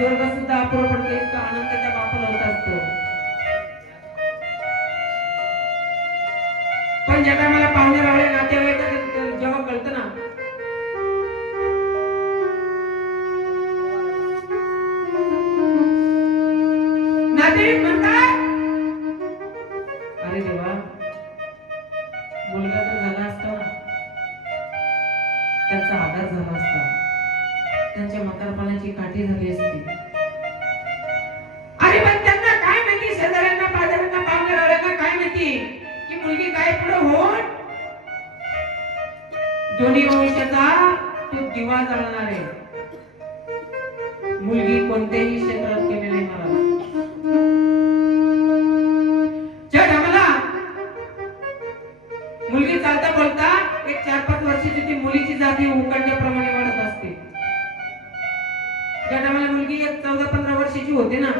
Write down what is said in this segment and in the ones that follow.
स्वर्ग सुद्धा अपुरं पडते इतका आनंद त्या बापाला होत असतो. पण ज्या टायमाला पाहुणे चार पाच ती मुलीची जाती उकंड्याप्रमाणे वाढत असते. ज्या टायमाला मुलगी एक चौदा पंधरा वर्षाची होते ना.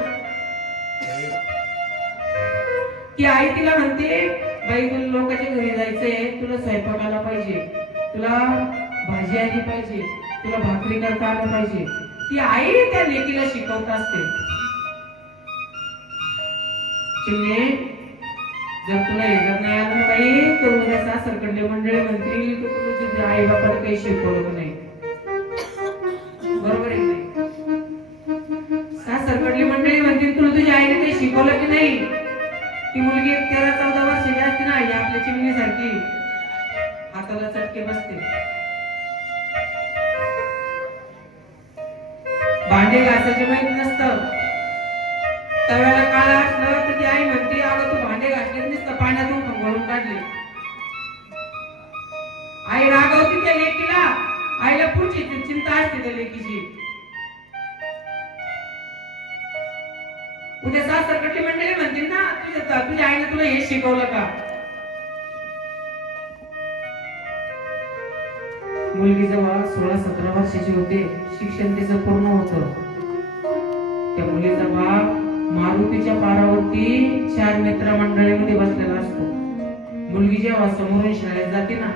ती आई तिला म्हणते बाई तुला लोकांच्या घरी जायचंय तुला स्वयंपाकाला पाहिजे तुला भाजी आली पाहिजे तुला भाकरी करता आलं पाहिजे. ती आई त्या लेकीला शिकवत असते. चिमणे जर तुला हे जर नाही आलं बाई तर उद्या सासरकडले मंडळी म्हणतील तुझ्या आई बापाला काही शिकवलं नाही. बरोबर आहे सासरकडली मंडळी म्हणतील तुला तुझ्या आईने काही शिकवलं की नाही? ती मुलगी एक तेरा चौदा वर्षाची असते ना आई आपल्या चिमणीसारखी. हाताला चटके बसते. भांडे घासायचे माहीत नसतं. तव्याला काळा असलं तर ती आई म्हणते अगं तू भांडे घातले नुसतं पाण्यातून खंगोळून काढले. आई रागवती त्या लेकीला. आईला पुढची ती चिंता असते त्या लेकीची. उद्या सासरकडली मंडळी म्हणतील ना तुझ्या तुझ्या आईने तुला हे शिकवलं का? मुलगी जेव्हा सोळा सतरा वर्षाची होते शिक्षण तिचं पूर्ण होत. त्या मुलीचा बाप मारुतीच्या पारावरती चार मित्र मंडळीमध्ये बसलेला असतो. मुलगी जेव्हा समोरून शाळेत जाते ना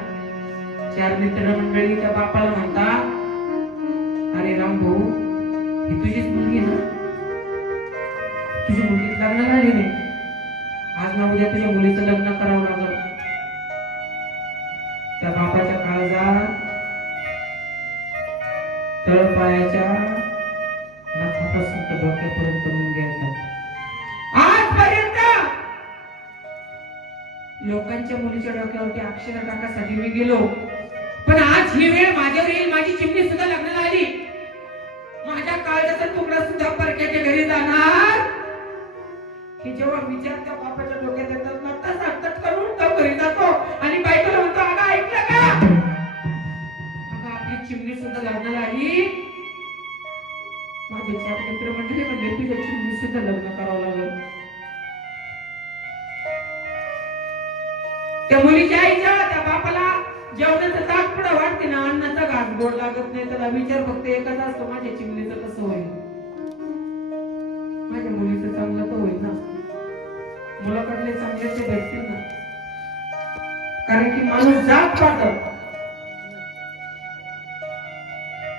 चार मित्र मंडळी त्या बापाला म्हणतात अरे राम भाऊ ही तुझीच मुलगी ना? तुझी मुलगी लग्न झाली नाही. आज ना उद्या तुझ्या मुलीचं लग्न करावं लागल. त्या बापाच्या काळजात तळपायाच्या नाकापासून डोक्यापर्यंत लोकांच्या मुलीच्या डोक्यावरती अक्षर टाकासाठी मी गेलो. पण आज ही वेळ माझ्यावर येईल माझी चिमणी सुद्धा लग्नाला आली. माझ्या काळजाचा तुकडा सुद्धा परक्याच्या घरी जाणार. की जेव्हा विचार त्या बापाच्या डोक्यात येतात ना तसा तट करून तो घरी जातो. आणि बायकोला म्हणतो अगं ऐकलं का? अगं आपली चिमणी सुद्धा लग्नाला आली. माझे चार मित्र म्हणजे म्हणजे तुझ्या चिमणी सुद्धा लग्न करावं लागलं. त्या मुलीच्या आईच्या त्या बापाला जेवणाचं ताट पुढे वाटते ना अन्नाचा घास गोड लागत नाही त्याला विचार फक्त एकच असतो माझ्या चिमणीचं कसं होईल? माझ्या मुलीचं चांगलं तर होईल ना? मुलाकडले चांगले ते भेटतील ना? कारण की माणूस जात पाहत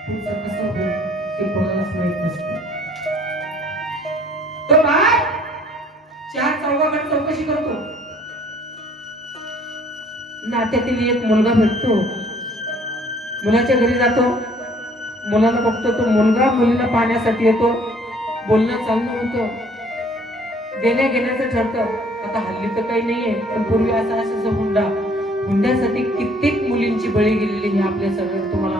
तुमचं कसं होईल ते कोणालाच माहीत नसतं. तो बाप चार चौघाकडे चौकशी करतो. नात्यातील एक मुलगा भेटतो. मुलाच्या घरी जातो. मुलाला बघतो. तो मुलगा मुलीला पाहण्यासाठी येतो. बोलणं चालणं होतं. देण्या घेण्याचं ठरतं. आता हल्ली तर काही नाहीये पण पूर्वी असा असं हुंडा. हुंड्यासाठी कित्येक मुलींची बळी गेलेली हे आपल्या सगळ्यात तुम्हाला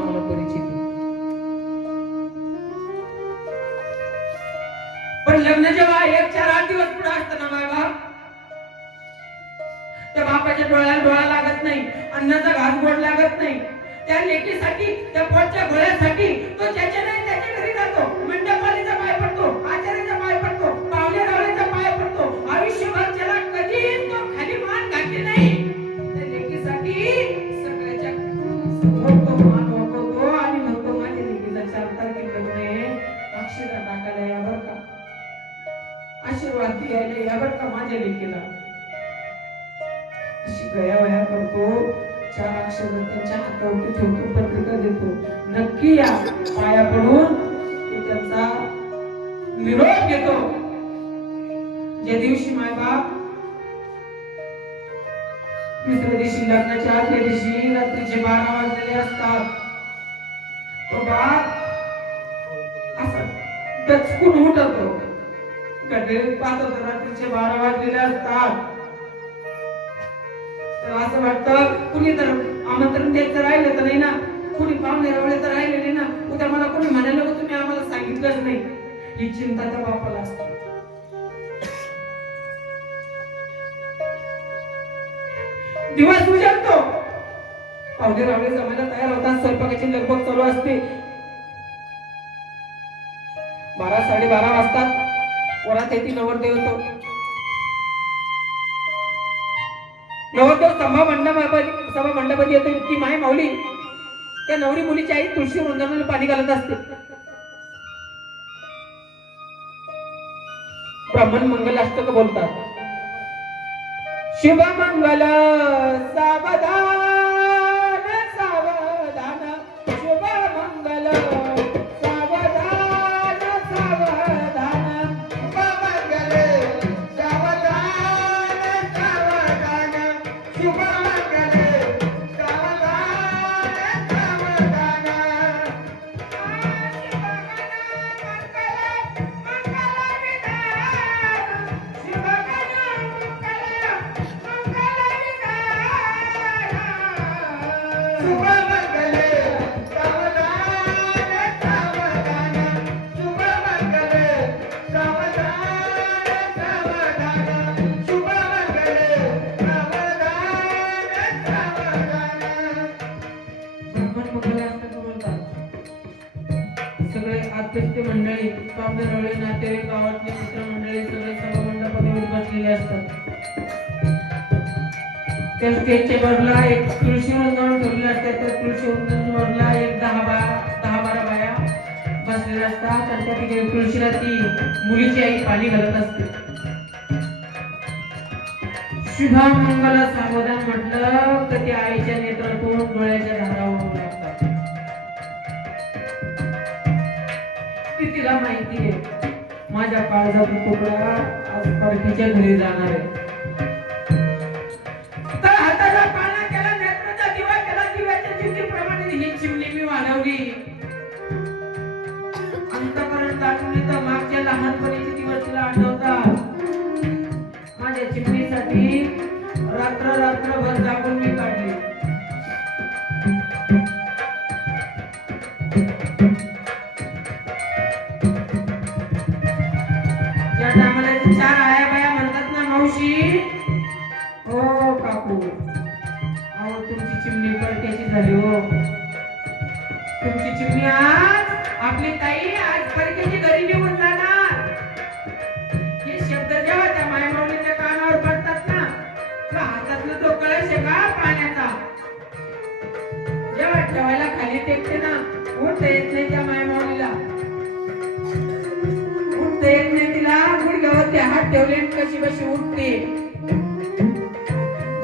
अन्नाचा घास गोड लागत नाही. त्या लेकीसाठी त्या पोटच्या गोळ्यासाठी तो ज्याच्या नाही त्याच्या घरी जातो. मंडपालीचा पाय पडतो आचार्याचा पाय पडतो पाहुणे पाय पडतो. आयुष्यभर त्याला कधी तो खाली मान घातली नाही. त्या लेकीसाठी सगळ्याच्या अक्षर त्यांच्या हातावरती ठेवतो पत्रिका देतो. नक्की या पाया पडून त्यांचा निरोप घेतो. ज्या दिवशी मायबाप दुसऱ्या दिवशी लग्नाच्या आदल्या दिवशी रात्रीचे बारा वाजलेले असतात तो बाप असं दचकून उठतो. घड्याळीत पाहतो होता रात्रीचे बारा वाजलेले असतात. तर असं वाटतं कुणी तर आमंत्रण द्यायचं राहिलं तर नाही ना. कोणी पाहुणे रवळे तर राहिले नाही ना. उद्या मला कोणी म्हणायला का तुम्ही आम्हाला सांगितलंच नाही. ही चिंता त्या बापाला असते. दिवस उजाडतो पाहुणे रावळे जमायला तयार होतात. स्वयंपाकाची लगबग चालू असते. बारा साडेबारा वाजतात. वरात येते नवरदेव होतो नवरदेव सभा मंडपात सभा मंडपात येतो ती माय माऊली. त्या नवरी मुलीची आई तुळशी वृंदावनाला पाणी घालत असते. ब्राह्मण मंगल अष्टक बोलतात. शुभ मंगल सावधान त्या स्टेजच्या बाजूला एक तुळशी वृंदावन ठेवलेलं असतात त्या तुळशी वृंदावनला एक दहा बारा दहा बारा बाया बसलेल्या असतात. आणि त्या ठिकाणी तुळशीला ती मुलीची आई पाणी घालत असते. शुभा मंगल सावधान म्हटलं तर त्या आईच्या नेत्रातून डोळ्याच्या धारा वाहू लागतात. ती तिला माहिती आहे? माझ्या काळजातून तुकडा आज परतीच्या घरी जाणार आहे. लहानपणीचे दिवस तिला आठवतात. माझ्या चिमणीसाठी रात्र रात्रभर जागून मी काढले. हातातला तो कळश आहे का पाण्याचा. जेव्हा ठेवायला खाली टेकते ना. उठता येत नाही त्या मायमाऊलीला उठता येत नाही तिला. गुडघ्यावरती हात ठेवले आणि कशी बशी उठते.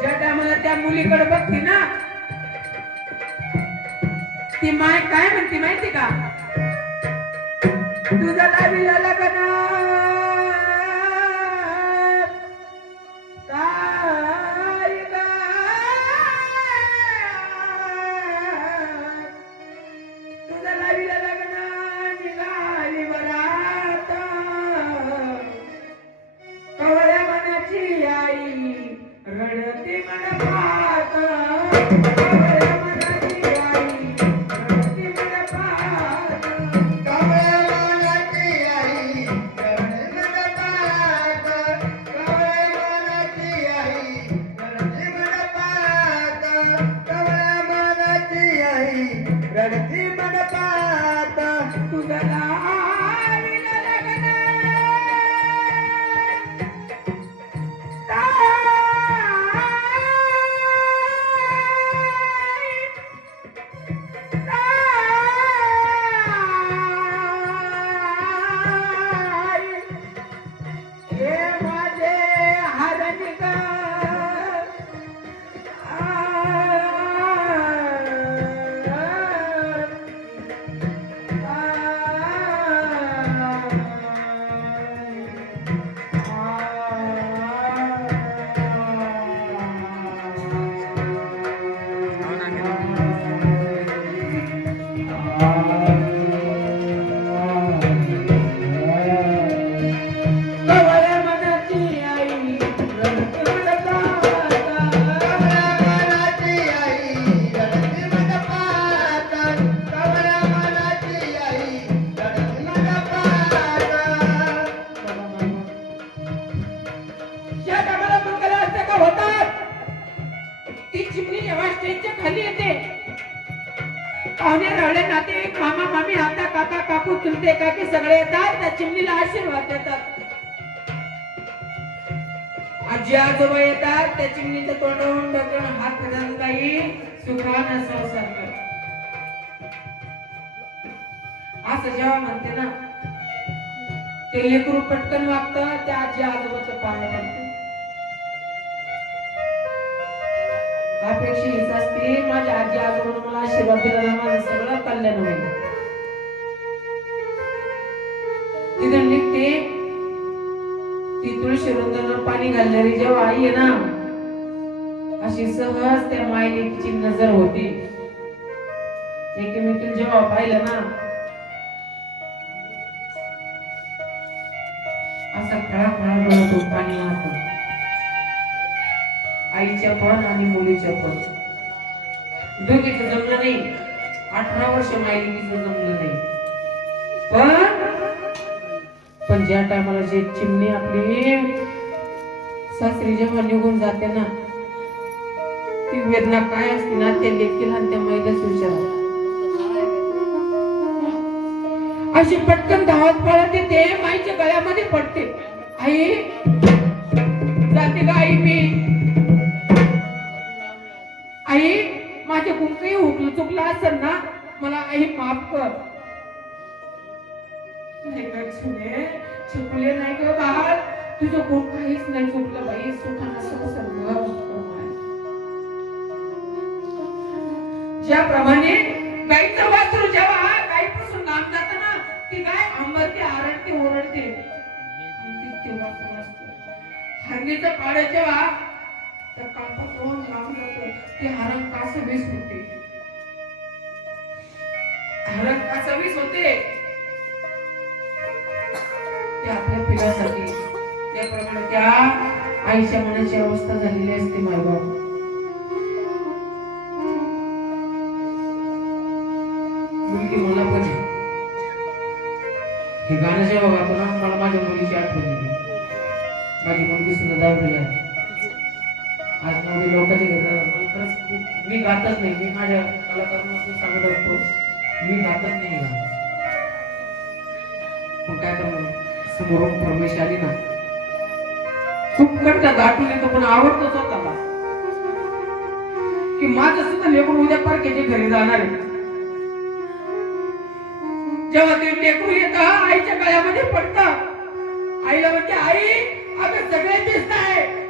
ज्या टायमाला त्या मुलीकडे बघते ना ती माय काय म्हणते माहिती का? तुझा लावीला का ना की माझ्या आजी आजोबा मला आशीर्वाद दिला माझं सगळं कल्याण होईल. तिथे निघते. ती तुळशी पाणी घालणारी जेव्हा आई आहे ना अशी सहज त्या मायलेकीची नजर होती. एकमेकीन जेव्हा पाहिलं ना असा खळा खळा गळतो पाणी वाहत. आईच्या पण आणि मुलीच्या पण. दोघीच जमलं नाही. अठरा वर्ष मायलिकीचं जमलं नाही. पण पण ज्या टायमाला जे चिमणी आपली सासरी जेव्हा निघून जाते ना ती वेदना काय असते ना त्या लेकीला आणि त्या महिला विचार अशी पटकन धावत पळत येते माईच्या गळ्यामध्ये पडते. आई जाते का आई मी? माझ्या कुंकही हुकलं चुकलं असेल ना मला आई माफ कर. नाही गं छुने, चुकले नाही ग बाळ. तुझं कोण काहीच नाही चुकलं बाई सुखानं संसार कर. ज्याप्रमाणे गाईचं वासरू जेव्हा गाईपासून लांब जात ना ती गाय अंबरते आरडते ओरडते. आणि ती हरणीचं पाड जेव्हा तर कापातून लांब जातं. ते हरण कासं वीस होते. हरण कासं वीस होते. ते आपल्या पिढ्यासाठी त्याप्रमाणे त्या आईच्या मनाची अवस्था झालेली असते मायबाप. मुलगी मला पण हे गाणं जेव्हा गातो ना मला माझ्या मुलीची आठवण येते. माझी मुलगी सुद्धा दाखवली आहे. आज मोठी लोकांची घेतात खरंच खूप मी गातच नाही. मी माझ्या कलाकारांना सांगत असतो मी गातच नाही गात पण काय करणार? समोरून परमेश आली ना. खूप कंटा गाठून येतो पण आवडतो स्वतःला. की माझं सुद्धा लेकून उद्या पारखेचे घरी जाणार आहे. जेव्हा ते लेकरू येत आईच्या गळ्यामध्ये पडत. आईला म्हणते आई अगं सगळे नाही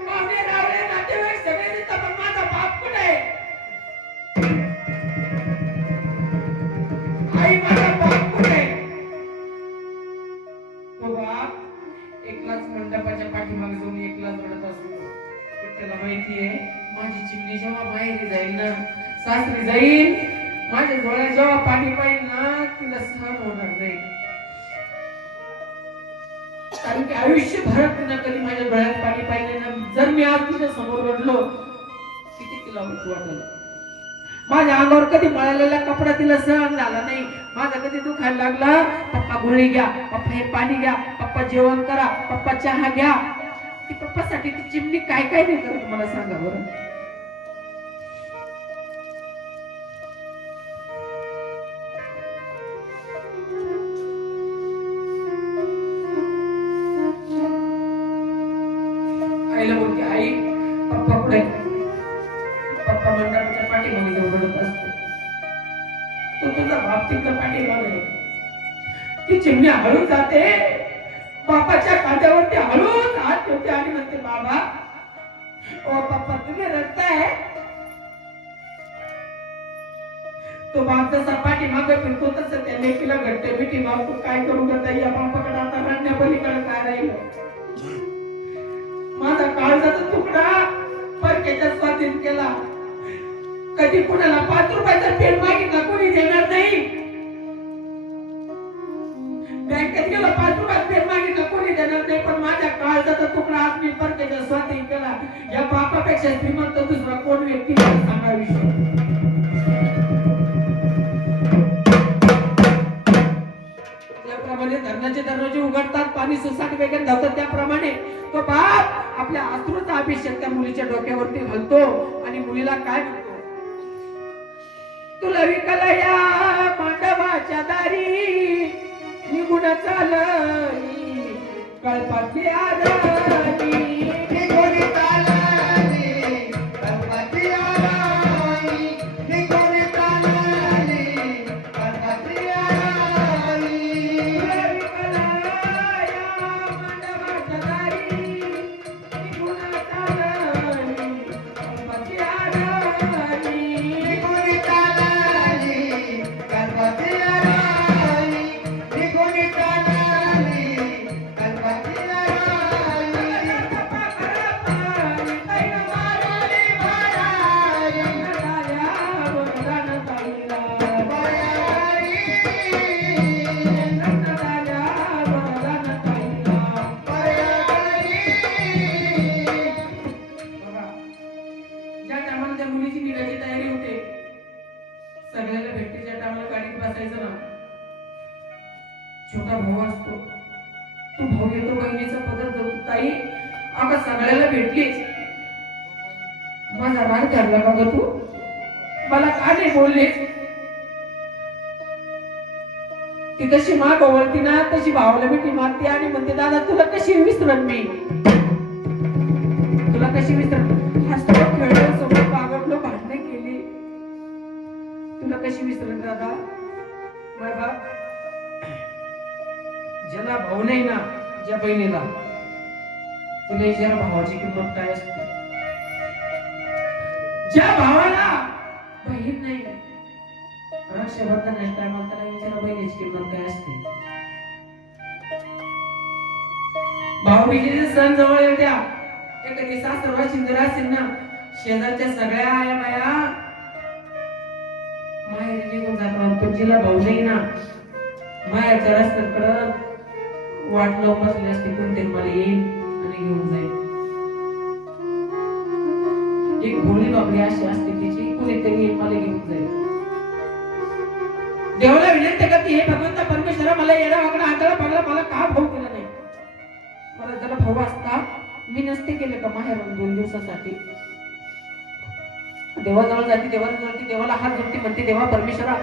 माझ्या डोळ्यात जेव्हा पाणी पाहिजे ना तिला सहन होणार नाही. कारण की आयुष्यभर तिनं कधी माझ्या डोळ्यात पाणी पाहिजे ना जर मी आज तिच्या समोर रडलो किती तिला वाटलं माझ्या अंगावर कधी मळालेला कपडा तिला सहन झाला नाही. माझा कधी दुखायला लागला? पप्पा गोळी घ्या पप्पा हे पाणी घ्या पप्पा जेवण करा पप्पा चहा घ्या. ती पप्पासाठी ती चिमणी काय काय नाही करत मला सांगा बरं. चिमण्या हळून हळू जाते. बापाच्या खांद्यावरती हळूच हात ठेवते आणि म्हणते बाबा ओ पप्पा तुम्ही रडताय. तो बाप जसा पाठीमागे फिरतो तसं त्या लेकीला घट्ट बाप मागतो काय करू करता या बापाकडे आता रडण्या पलीकडे काय राहिलं? माझा काळजाचा तुकडा परकेच्या स्वाधीन केला. कधी कुणाला पाच रुपयाचा पेन मागितला कोणी देणार नाही. बापापेक्षा श्रीमंत दुसरा कोण व्यक्ती मला सांगावी ज्याप्रमाणे धरणाचे दरवाजे उघडतात पाणी सुसाट वेगन धावतात त्याप्रमाणे तो बाप आपल्या आतुरता अभिषेक त्या मुलीच्या डोक्यावरती घालतो आणि मुलीला काय म्हणतो? तुला विकल या मांडवाच्या दारी निघून चाल कळपाची आरली छोटा भाऊ असतो. तो भाऊ येतो बहिणीचा पदर धरतो ताई आता सगळ्याला भेटलीच. माझा राग धरला का ग तू. मला का नाही बोललीस? ती तशी माग ओळखती ना तशी भावाला भेटी मारते आणि म्हणते दादा तुला कशी विसरण मी? तुला कशी विसरण हसलो खेळलो सोबत बागडलो भांडणे केली. तुला कशी विसरण दादा? बाय बाप ज्याला भाऊ नाही ना ज्या बहिणीला तुला ज्या भावाची किंमत काय असते? ज्या भावाला बहीण नाही रक्षाबंधन काय म्हणताना विचारा बहिणीची किंमत काय असते? भाऊबीजेचे सण जवळ येत्या एखादी सासरवा शिंदर असेल ना शेजारच्या सगळ्या आया बाया माहेर निघून जातात तुझीला भाऊ नाही ना मायाच्या रस्त्याकडं वाट लावून बसली असते कोणतरी मला येईल आणि घेऊन जाईल. एक भोळी बाबडी अशी असते तिची कुणीतरी येईल मला घेऊन जाईल. देवाला विनंती करते हे भगवंता परमेश्वर मला येडा वाकडा आकडा पडला मला का भाऊ केला नाही? मला जरा भाऊ असता मी नसते केले का माहेरून दोन दिवसासाठी? देवाजवळ जाते देवाला जाते देवाला हात जोडते म्हणते देवा परमेश्वरा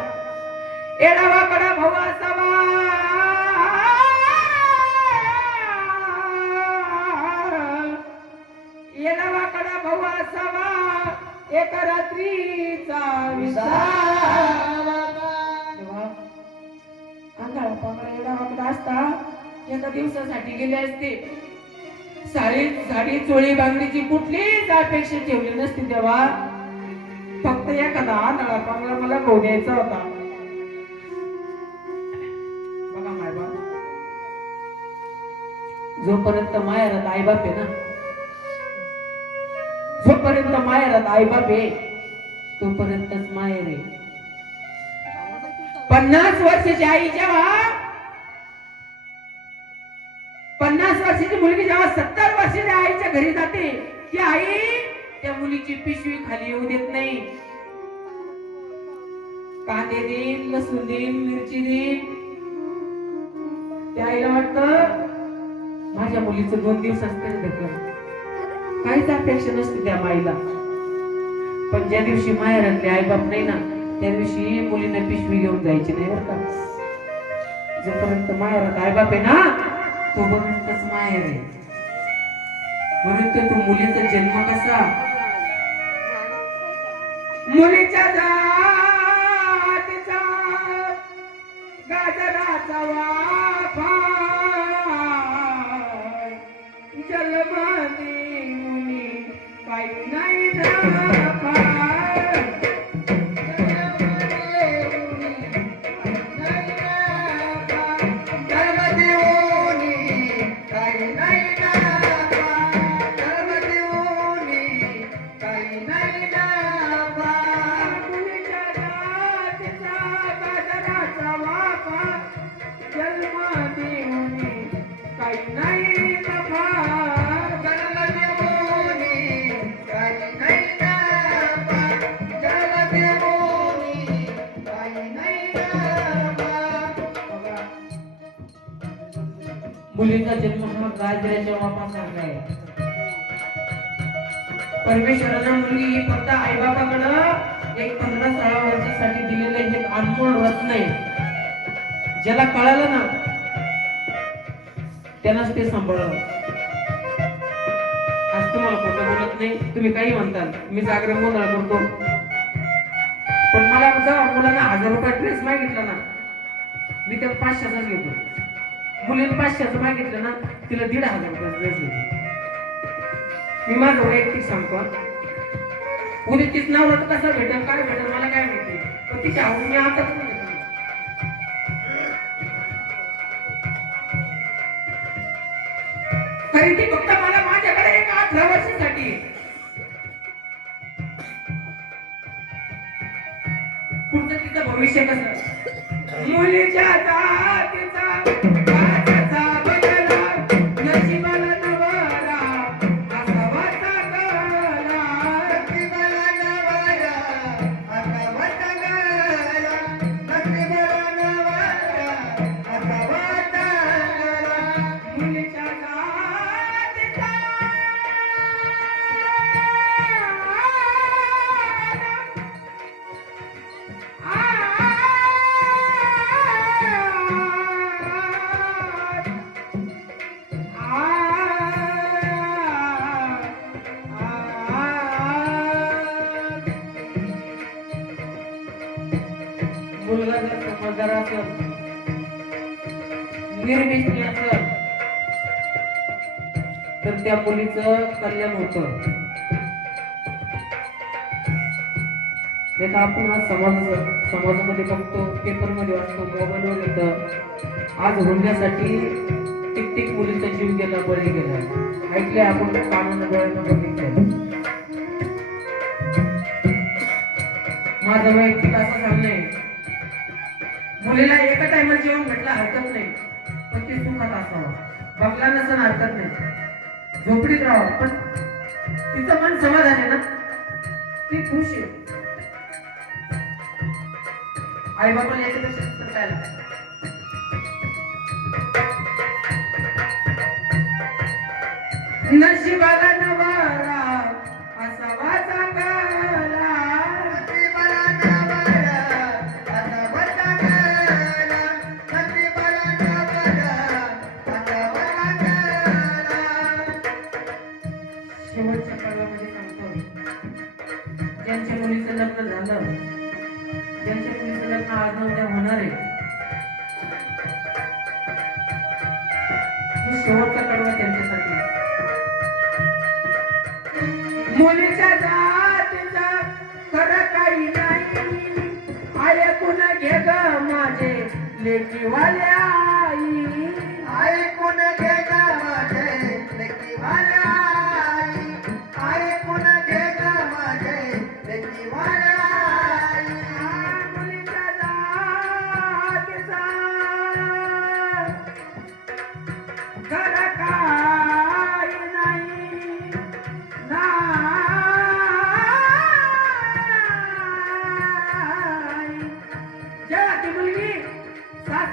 एडा कडा भाऊ असावा एडा वाकडा भाऊ असावा. एका रात्रीचा विसावा. पांगळा असता एका दिवसासाठी गेले असते. साडी साडी चोळी बांगडीची कुठलीच अपेक्षा ठेवली नसती तेव्हा. फक्त एखादा आंधळा पांगळा मला भाऊ द्यायचा होता. बघा मायबाप जोपर्यंत मायारात आईबाप आहे ना जोपर्यंत माहेरात आई बाप आहे तोपर्यंतच माहेर आहे. पन्नास वर्षाची आई जेव्हा पन्नास वर्षाची मुलगी जेव्हा सत्तर वर्षाच्या आईच्या घरी जाते ती आई त्या मुलीची पिशवी खाली येऊ देत नाही. कांदे देईन लसूण देईन मिरची देईन. त्या आईला वाटत माझ्या मुलीचं दोन दिवस असतं ढकल काहीच अपेक्षा नसते त्या माईला. पण ज्या दिवशी माहेर आणले आई बाप नाही ना त्या दिवशी मुलीने पिशवी घेऊन जायची नाही बरं का. जोपर्यंत माहेरात आई बाप आहे ना तोपर्यंतच माहेर आहे. म्हणून तर तू मुलीचा जन्म कसा? मुलीच्या जातीचा गाजराचा मुलीचा जन्म हा गाजराच्या वापासारखा आहे. परमेश्वरानं मुलगी ही फक्त आईबापाकडं एक पंधरा सोळा वर्षासाठी दिलेलं हे अनमोल रत्न आहे ज्याला कळालं ना त्यांनाच ते सांभाळलं. आज तुम्हाला खोटं बोलत नाही तुम्ही काही म्हणताल मी जागरण गोंधळ करतो पण मला जर मुलांना हजार रुपये ड्रेस मागितला ना मी त्याला पाचशेचाच घेतो. मुलीने पाचशेचं मागितलं ना तिला दीड हजार मी माझं वैयक्तिक सांगतो. उद्या तीच नाव कसा भेटेल काय भेटेल मला काय माहिती. पण तिच्या आवड मी आता तरी ती फक्त मला माझ्याकडे एक अठरा वर्षासाठी. पुढचं तिचं भविष्य कसं? मुलीच्या जाती तर त्या मुलीचं कल्याण होतं. नाही तर आपण आज समाज समाजामध्ये बघतो पेपरमध्ये वाचतो मोबाईलवर येतं आज होण्यासाठी कित्येक मुलीचा जीव गेला बळी गेला. ऐकलंय आपण कानानं डोळ्यानं माझं वैयक्तिक असं सांगणे मुलीला एका टायमाला जेवण भेटला हरकत नाही. पण ते सुखात असावं. बघला नसणं हरकत नाही. झोपडीत राहावं. पण तिचं मन समाधान आहे ना? ती खुश आहे. आई बाबाला याच्यापेक्षा काय नशिबाला नवा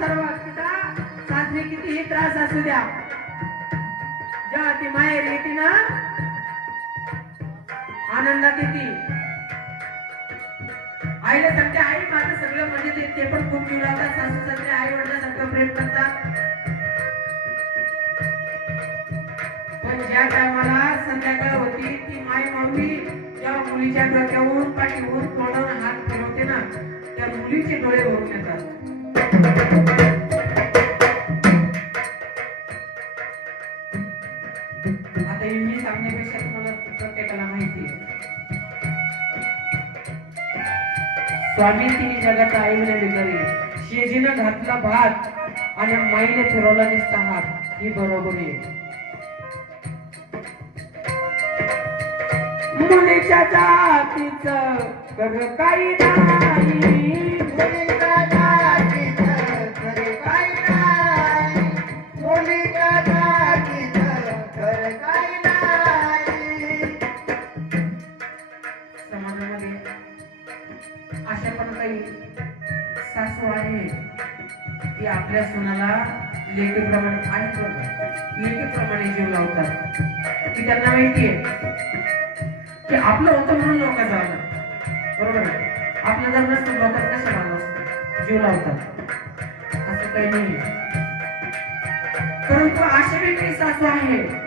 सर्व वागता सासरी कितीही त्रास असू द्या. जेव्हा ती माहेर येते ना आनंदात येते आईला सांगते आई माझं सगळं म्हणजे ते ते पण खूप जीव लावतात. सासू सासरे आई वडिलांसारखं प्रेम करतात. पण ज्या टायमाला संध्याकाळ होती ती माई मम्मी जेव्हा मुलीच्या डोक्यावरून पाठीवरून तोंडावर हात फिरवते ना त्या मुलीचे डोळे भरून येतात. आता हे मी सांगण्यापेक्षा तुम्हाला प्रत्येकाला माहिती स्वामी तिने जगाचा शेजीनं घातला भात आणि माईने फिरवला दिसता हात. ही बरोबर आहे. मुलीच्या जातीच काही नाही. की आपल्या सुनाला लेखीप्रमाणे आहेत करतात लेखीप्रमाणे जीव लावतात. की त्यांना माहितीये की आपलं होतं म्हणून लोक जाणं बरोबर आहे? आपलं जर नसतं लोकांना कशा असतं जीव लावतात. असं काही नाही परंतु अशी वेगळीच सासू आहे.